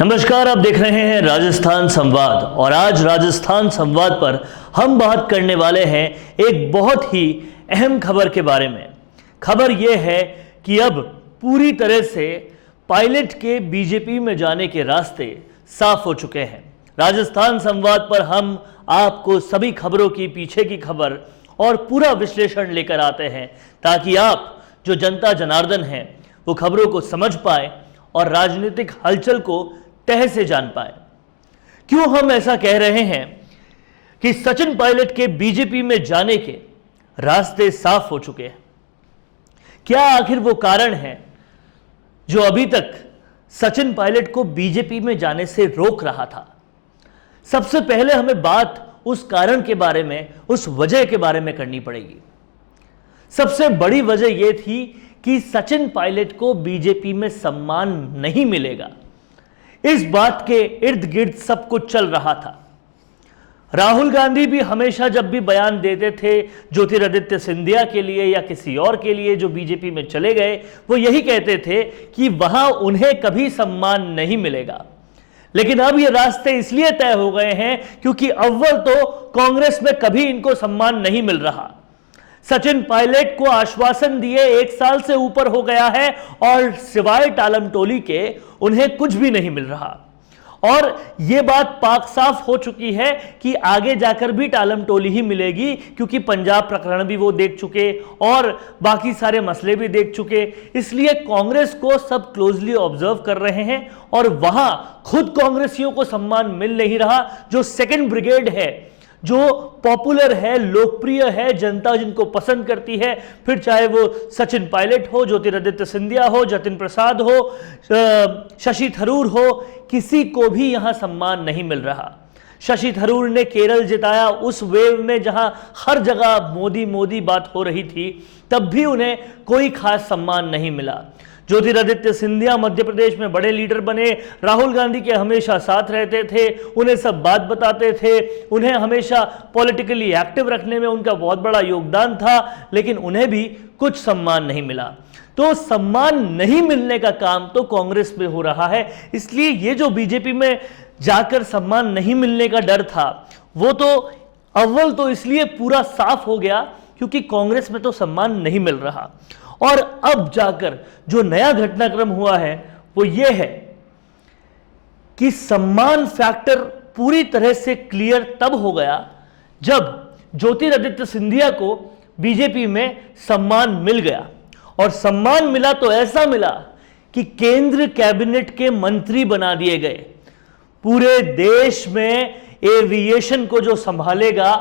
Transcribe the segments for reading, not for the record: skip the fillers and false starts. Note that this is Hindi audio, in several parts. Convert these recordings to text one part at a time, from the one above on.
नमस्कार, आप देख रहे हैं राजस्थान संवाद और आज राजस्थान संवाद पर हम बात करने वाले हैं एक बहुत ही अहम खबर के बारे में। खबर यह है कि अब पूरी तरह से पायलट के बीजेपी में जाने के रास्ते साफ हो चुके हैं। राजस्थान संवाद पर हम आपको सभी खबरों की पीछे की खबर और पूरा विश्लेषण लेकर आते हैं ताकि आप जो जनता जनार्दन हैं वो खबरों को समझ पाए और राजनीतिक हलचल को तह से जान पाए। क्यों हम ऐसा कह रहे हैं कि सचिन पायलट के बीजेपी में जाने के रास्ते साफ हो चुके हैं? क्या आखिर वो कारण है जो अभी तक सचिन पायलट को बीजेपी में जाने से रोक रहा था? सबसे पहले हमें बात उस कारण के बारे में, उस वजह के बारे में करनी पड़ेगी। सबसे बड़ी वजह यह थी कि सचिन पायलट को बीजेपी में सम्मान नहीं मिलेगा। इस बात के इर्द गिर्द सब कुछ चल रहा था। राहुल गांधी भी हमेशा जब भी बयान देते थे ज्योतिरादित्य सिंधिया के लिए या किसी और के लिए जो बीजेपी में चले गए, वो यही कहते थे कि वहां उन्हें कभी सम्मान नहीं मिलेगा। लेकिन अब ये रास्ते इसलिए तय हो गए हैं क्योंकि अव्वल तो कांग्रेस में कभी इनको सम्मान नहीं मिल रहा। सचिन पायलट को आश्वासन दिए 1 साल से ऊपर हो गया है और सिवाय टालम टोली के उन्हें कुछ भी नहीं मिल रहा। और यह बात पाक साफ हो चुकी है कि आगे जाकर भी टालम टोली ही मिलेगी क्योंकि पंजाब प्रकरण भी वो देख चुके और बाकी सारे मसले भी देख चुके। इसलिए कांग्रेस को सब क्लोजली ऑब्जर्व कर रहे हैं और वहां खुद कांग्रेसियों को सम्मान मिल नहीं रहा। जो सेकंड ब्रिगेड है, जो पॉपुलर है, लोकप्रिय है, जनता जिनको पसंद करती है, फिर चाहे वो सचिन पायलट हो, ज्योतिरादित्य सिंधिया हो, जतिन प्रसाद हो, शशि थरूर हो, किसी को भी यहां सम्मान नहीं मिल रहा। शशि थरूर ने केरल जिताया उस वेव में जहां हर जगह मोदी मोदी बात हो रही थी, तब भी उन्हें कोई खास सम्मान नहीं मिला। ज्योतिरादित्य सिंधिया मध्य प्रदेश में बड़े लीडर बने, राहुल गांधी के हमेशा साथ रहते थे, उन्हें सब बात बताते थे, उन्हें हमेशा पॉलिटिकली एक्टिव रखने में उनका बहुत बड़ा योगदान था, लेकिन उन्हें भी कुछ सम्मान नहीं मिला। तो सम्मान नहीं मिलने का काम तो कांग्रेस में हो रहा है। इसलिए ये जो बीजेपी में जाकर सम्मान नहीं मिलने का डर था, वो तो अव्वल तो इसलिए पूरा साफ हो गया क्योंकि कांग्रेस में तो सम्मान नहीं मिल रहा। और अब जाकर जो नया घटनाक्रम हुआ है वो ये है कि सम्मान फैक्टर पूरी तरह से क्लियर तब हो गया जब ज्योतिरादित्य सिंधिया को बीजेपी में सम्मान मिल गया। और सम्मान मिला तो ऐसा मिला कि केंद्र कैबिनेट के मंत्री बना दिए गए। पूरे देश में एविएशन को जो संभालेगा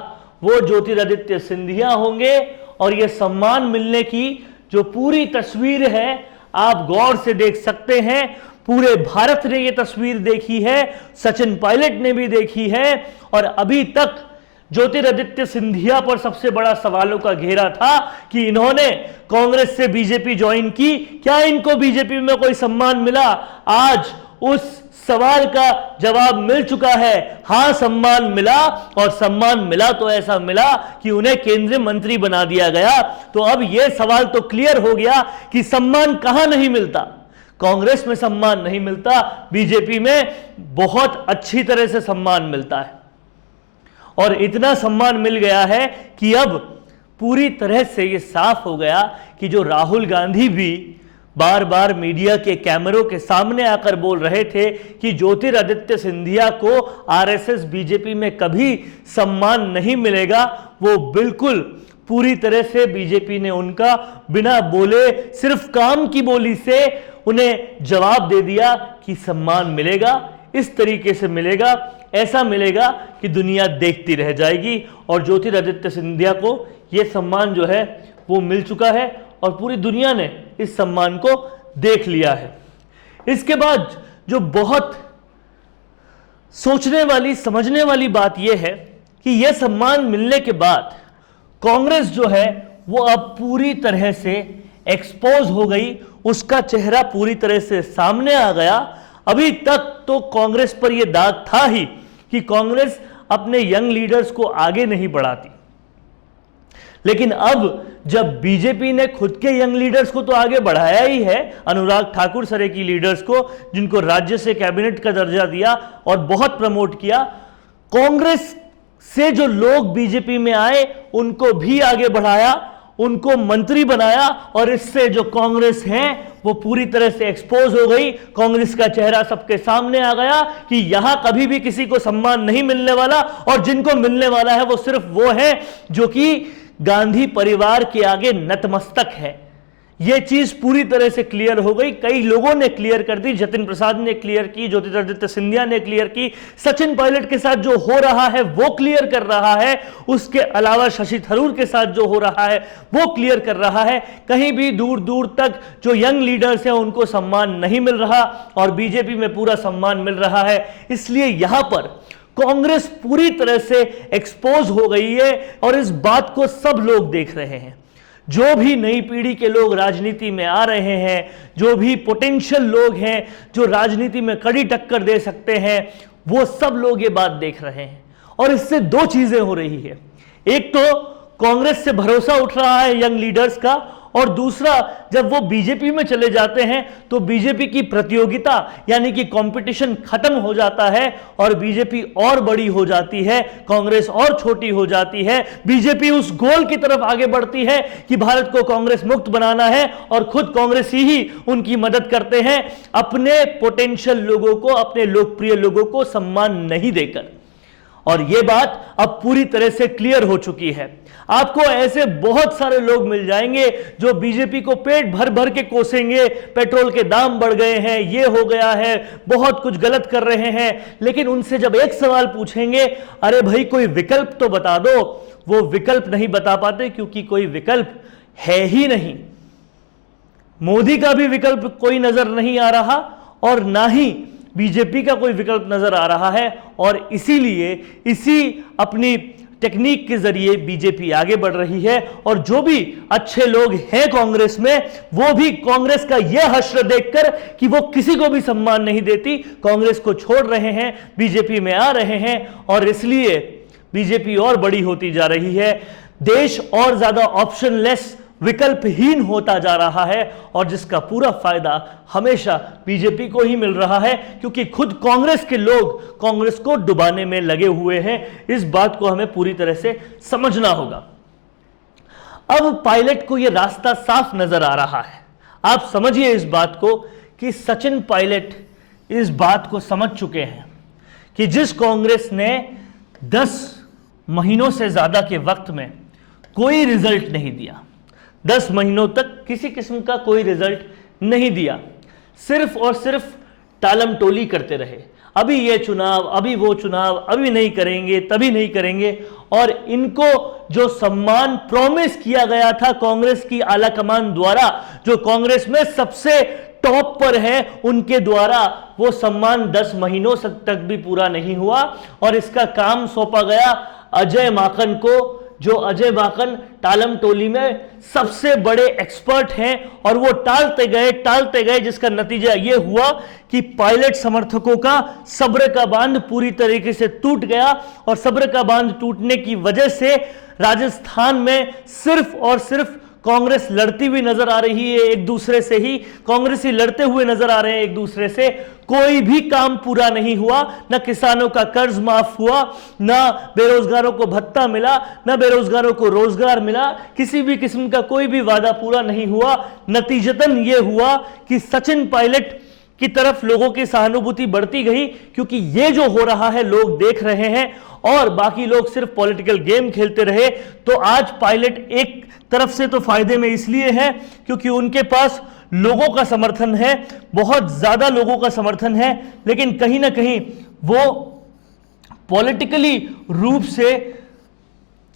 वो ज्योतिरादित्य सिंधिया होंगे। और यह सम्मान मिलने की जो पूरी तस्वीर है आप गौर से देख सकते हैं। पूरे भारत ने यह तस्वीर देखी है, सचिन पायलट ने भी देखी है। और अभी तक ज्योतिरादित्य सिंधिया पर सबसे बड़ा सवालों का घेरा था कि इन्होंने कांग्रेस से बीजेपी ज्वाइन की, क्या इनको बीजेपी में कोई सम्मान मिला? आज उस सवाल का जवाब मिल चुका है। हां, सम्मान मिला और सम्मान मिला तो ऐसा मिला कि उन्हें केंद्रीय मंत्री बना दिया गया। तो अब यह सवाल तो क्लियर हो गया कि सम्मान कहां नहीं मिलता। कांग्रेस में सम्मान नहीं मिलता, बीजेपी में बहुत अच्छी तरह से सम्मान मिलता है। और इतना सम्मान मिल गया है कि अब पूरी तरह से यह साफ हो गया कि जो राहुल गांधी भी बार बार मीडिया के कैमरों के सामने आकर बोल रहे थे कि ज्योतिरादित्य सिंधिया को आरएसएस बीजेपी में कभी सम्मान नहीं मिलेगा, वो बिल्कुल पूरी तरह से बीजेपी ने उनका बिना बोले सिर्फ काम की बोली से उन्हें जवाब दे दिया कि सम्मान मिलेगा, इस तरीके से मिलेगा, ऐसा मिलेगा कि दुनिया देखती रह जाएगी। और ज्योतिरादित्य सिंधिया को यह सम्मान जो है वो मिल चुका है और पूरी दुनिया ने इस सम्मान को देख लिया है। इसके बाद जो बहुत सोचने वाली, समझने वाली बात यह है कि यह सम्मान मिलने के बाद कांग्रेस जो है वो अब पूरी तरह से एक्सपोज हो गई, उसका चेहरा पूरी तरह से सामने आ गया। अभी तक तो कांग्रेस पर यह दाग था ही कि कांग्रेस अपने यंग लीडर्स को आगे नहीं बढ़ाती, लेकिन अब जब बीजेपी ने खुद के यंग लीडर्स को तो आगे बढ़ाया ही है, अनुराग ठाकुर सरे की लीडर्स को, जिनको राज्य से कैबिनेट का दर्जा दिया और बहुत प्रमोट किया, कांग्रेस से जो लोग बीजेपी में आए उनको भी आगे बढ़ाया, उनको मंत्री बनाया, और इससे जो कांग्रेस है वो पूरी तरह से एक्सपोज हो गई। कांग्रेस का चेहरा सबके सामने आ गया कि यहां कभी भी किसी को सम्मान नहीं मिलने वाला, और जिनको मिलने वाला है वो सिर्फ वो है जो कि गांधी परिवार के आगे नतमस्तक है। यह चीज पूरी तरह से क्लियर हो गई। कई लोगों ने क्लियर कर दी, जतिन प्रसाद ने क्लियर की, ज्योतिरादित्य सिंधिया ने क्लियर की, सचिन पायलट के साथ जो हो रहा है वो क्लियर कर रहा है, उसके अलावा शशि थरूर के साथ जो हो रहा है वो क्लियर कर रहा है। कहीं भी दूर दूर तक जो यंग लीडर्स हैं उनको सम्मान नहीं मिल रहा और बीजेपी में पूरा सम्मान मिल रहा है। इसलिए यहां पर कांग्रेस पूरी तरह से एक्सपोज हो गई है और इस बात को सब लोग देख रहे हैं। जो भी नई पीढ़ी के लोग राजनीति में आ रहे हैं, जो भी पोटेंशियल लोग हैं जो राजनीति में कड़ी टक्कर दे सकते हैं, वो सब लोग ये बात देख रहे हैं। और इससे दो चीजें हो रही है, एक तो कांग्रेस से भरोसा उठ रहा है यंग लीडर्स का, और दूसरा जब वो बीजेपी में चले जाते हैं तो बीजेपी की प्रतियोगिता यानी कि कंपटीशन खत्म हो जाता है और बीजेपी और बड़ी हो जाती है, कांग्रेस और छोटी हो जाती है। बीजेपी उस गोल की तरफ आगे बढ़ती है कि भारत को कांग्रेस मुक्त बनाना है, और खुद कांग्रेस ही उनकी मदद करते हैं अपने पोटेंशियल लोगों को, अपने लोकप्रिय लोगों को सम्मान नहीं देकर। और यह बात अब पूरी तरह से क्लियर हो चुकी है। आपको ऐसे बहुत सारे लोग मिल जाएंगे जो बीजेपी को पेट भर भर के कोसेंगे, पेट्रोल के दाम बढ़ गए हैं, ये हो गया है, बहुत कुछ गलत कर रहे हैं, लेकिन उनसे जब एक सवाल पूछेंगे, अरे भाई कोई विकल्प तो बता दो, वो विकल्प नहीं बता पाते क्योंकि कोई विकल्प है ही नहीं। मोदी का भी विकल्प कोई नजर नहीं आ रहा और ना ही बीजेपी का कोई विकल्प नजर आ रहा है, और इसीलिए इसी अपनी टेक्निक के जरिए बीजेपी आगे बढ़ रही है। और जो भी अच्छे लोग हैं कांग्रेस में, वो भी कांग्रेस का यह हश्र देखकर कि वो किसी को भी सम्मान नहीं देती, कांग्रेस को छोड़ रहे हैं, बीजेपी में आ रहे हैं, और इसलिए बीजेपी और बड़ी होती जा रही है। देश और ज्यादा ऑप्शनलेस, विकल्पहीन होता जा रहा है, और जिसका पूरा फायदा हमेशा बीजेपी को ही मिल रहा है, क्योंकि खुद कांग्रेस के लोग कांग्रेस को डुबाने में लगे हुए हैं। इस बात को हमें पूरी तरह से समझना होगा। अब पायलट को यह रास्ता साफ नजर आ रहा है। आप समझिए इस बात को कि सचिन पायलट इस बात को समझ चुके हैं कि जिस कांग्रेस ने 10 महीनों से ज्यादा के वक्त में कोई रिजल्ट नहीं दिया, 10 महीनों तक किसी किस्म का कोई रिजल्ट नहीं दिया, सिर्फ और सिर्फ टालम टोली करते रहे, अभी ये चुनाव, अभी वो चुनाव, अभी नहीं करेंगे, तभी नहीं करेंगे, और इनको जो सम्मान प्रॉमिस किया गया था कांग्रेस की आला कमान द्वारा, जो कांग्रेस में सबसे टॉप पर है, उनके द्वारा वो सम्मान 10 महीनों तक भी पूरा नहीं हुआ। और इसका काम सौंपा गया अजय माकन को, जो अजय माकन टालम टोली में सबसे बड़े एक्सपर्ट हैं, और वो टालते गए, जिसका नतीजा ये हुआ कि पायलट समर्थकों का सब्र का बांध पूरी तरीके से टूट गया, और सब्र का बांध टूटने की वजह से राजस्थान में सिर्फ और सिर्फ कांग्रेस लड़ती हुई नजर आ रही है एक दूसरे से ही, कांग्रेसी लड़ते हुए नजर आ रहे हैं एक दूसरे से। कोई भी काम पूरा नहीं हुआ, ना किसानों का कर्ज माफ हुआ, ना बेरोजगारों को भत्ता मिला, ना बेरोजगारों को रोजगार मिला, किसी भी किस्म का कोई भी वादा पूरा नहीं हुआ। नतीजतन यह हुआ कि सचिन पायलट की तरफ लोगों की सहानुभूति बढ़ती गई, क्योंकि यह जो हो रहा है लोग देख रहे हैं और बाकी लोग सिर्फ पॉलिटिकल गेम खेलते रहे। तो आज पायलट एक तरफ से तो फायदे में इसलिए है क्योंकि उनके पास लोगों का समर्थन है, बहुत ज्यादा लोगों का समर्थन है, लेकिन कहीं ना कहीं वो पॉलिटिकली रूप से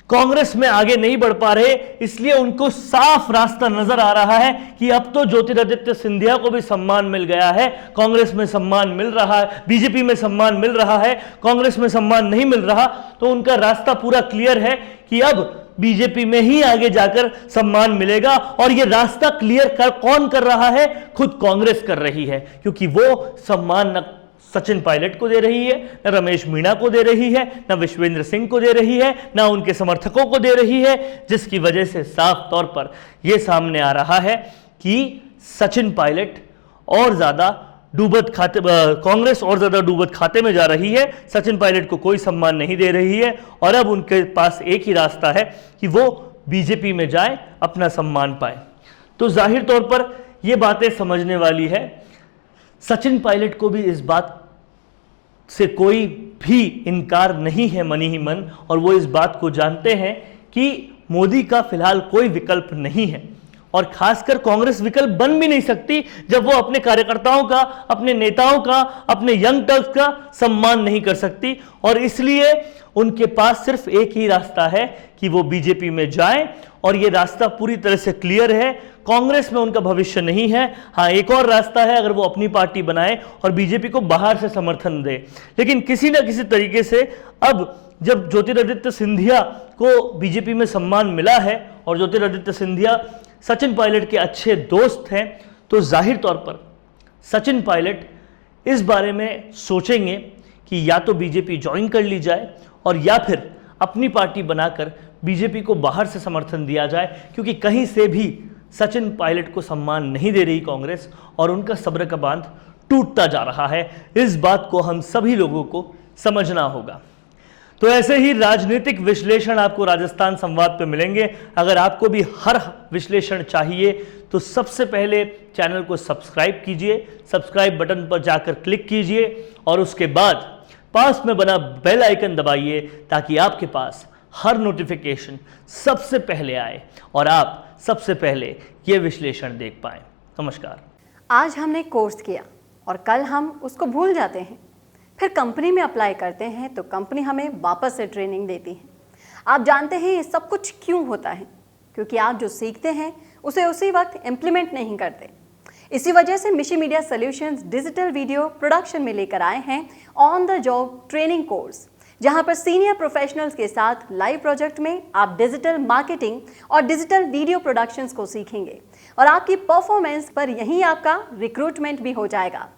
कांग्रेस में आगे नहीं बढ़ पा रहे। इसलिए उनको साफ रास्ता नजर आ रहा है कि अब तो ज्योतिरादित्य सिंधिया को भी सम्मान मिल गया है, कांग्रेस में सम्मान मिल रहा है, बीजेपी में सम्मान मिल रहा है, कांग्रेस में सम्मान नहीं मिल रहा। तो उनका रास्ता पूरा क्लियर है कि अब बीजेपी में ही आगे जाकर सम्मान मिलेगा, और यह रास्ता क्लियर कौन कर रहा है? खुद कांग्रेस कर रही है, क्योंकि वो सम्मान सचिन पायलट को दे रही है, न रमेश मीणा को दे रही है, न विश्वेंद्र सिंह को दे रही है, न उनके समर्थकों को दे रही है, जिसकी वजह से साफ तौर पर यह सामने आ रहा है कि सचिन पायलट और ज्यादा कांग्रेस और ज्यादा डूबत खाते में जा रही है। सचिन पायलट को कोई सम्मान नहीं दे रही है और अब उनके पास एक ही रास्ता है कि वो बीजेपी में जाए, अपना सम्मान पाए। तो जाहिर तौर पर यह बातें समझने वाली है। सचिन पायलट को भी इस बात से कोई भी इनकार नहीं है मन ही मन, और वो इस बात को जानते हैं कि मोदी का फिलहाल कोई विकल्प नहीं है, और खासकर कांग्रेस विकल्प बन भी नहीं सकती जब वो अपने कार्यकर्ताओं का, अपने नेताओं का, अपने यंग टर्क्स का सम्मान नहीं कर सकती। और इसलिए उनके पास सिर्फ एक ही रास्ता है कि वो बीजेपी में जाएं, और ये रास्ता पूरी तरह से क्लियर है। कांग्रेस में उनका भविष्य नहीं है। हाँ, एक और रास्ता है, अगर वो अपनी पार्टी बनाए और बीजेपी को बाहर से समर्थन दे। लेकिन किसी ना किसी तरीके से अब जब ज्योतिरादित्य सिंधिया को बीजेपी में सम्मान मिला है और ज्योतिरादित्य सिंधिया सचिन पायलट के अच्छे दोस्त हैं, तो जाहिर तौर पर सचिन पायलट इस बारे में सोचेंगे कि या तो बीजेपी ज्वाइन कर ली जाए और या फिर अपनी पार्टी बनाकर बीजेपी को बाहर से समर्थन दिया जाए, क्योंकि कहीं से भी सचिन पायलट को सम्मान नहीं दे रही कांग्रेस और उनका सब्र का बांध टूटता जा रहा है। इस बात को हम सभी लोगों को समझना होगा। तो ऐसे ही राजनीतिक विश्लेषण आपको राजस्थान संवाद पे मिलेंगे। अगर आपको भी हर विश्लेषण चाहिए तो सबसे पहले चैनल को सब्सक्राइब कीजिए, सब्सक्राइब बटन पर जाकर क्लिक कीजिए और उसके बाद पास में बना बेल आइकन दबाइए, ताकि आपके पास हर नोटिफिकेशन सबसे पहले आए और आप सबसे पहले ये विश्लेषण देख पाएं। नमस्कार। आज हमने कोर्स किया और कल हम उसको भूल जाते हैं, फिर कंपनी में अप्लाई करते हैं तो कंपनी हमें वापस से ट्रेनिंग देती है। आप जानते हैं ये सब कुछ क्यों होता है? क्योंकि आप जो सीखते हैं उसे उसी वक्त इम्प्लीमेंट नहीं करते। इसी वजह से मिशी media solutions digital video production में लेकर आए हैं on the job training course, जहां पर सीनियर प्रोफेशनल्स के साथ लाइव प्रोजेक्ट में आप डिजिटल मार्केटिंग और डिजिटल वीडियो प्रोडक्शंस को सीखेंगे और आपकी परफॉर्मेंस पर यहीं आपका रिक्रूटमेंट भी हो जाएगा।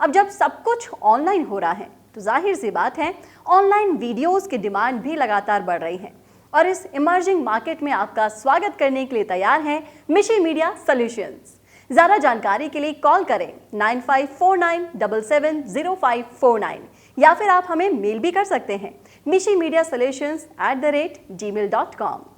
अब जब सब कुछ ऑनलाइन हो रहा है तो जाहिर सी बात है ऑनलाइन वीडियोस की डिमांड भी लगातार बढ़ रही है, और इस इमर्जिंग मार्केट में आपका स्वागत करने के लिए तैयार है मिशी मीडिया सॉल्यूशंस। ज़्यादा जानकारी के लिए कॉल करें 9549770549 या फिर आप हमें मेल भी कर सकते हैं mishimedia solutions@gmail.com।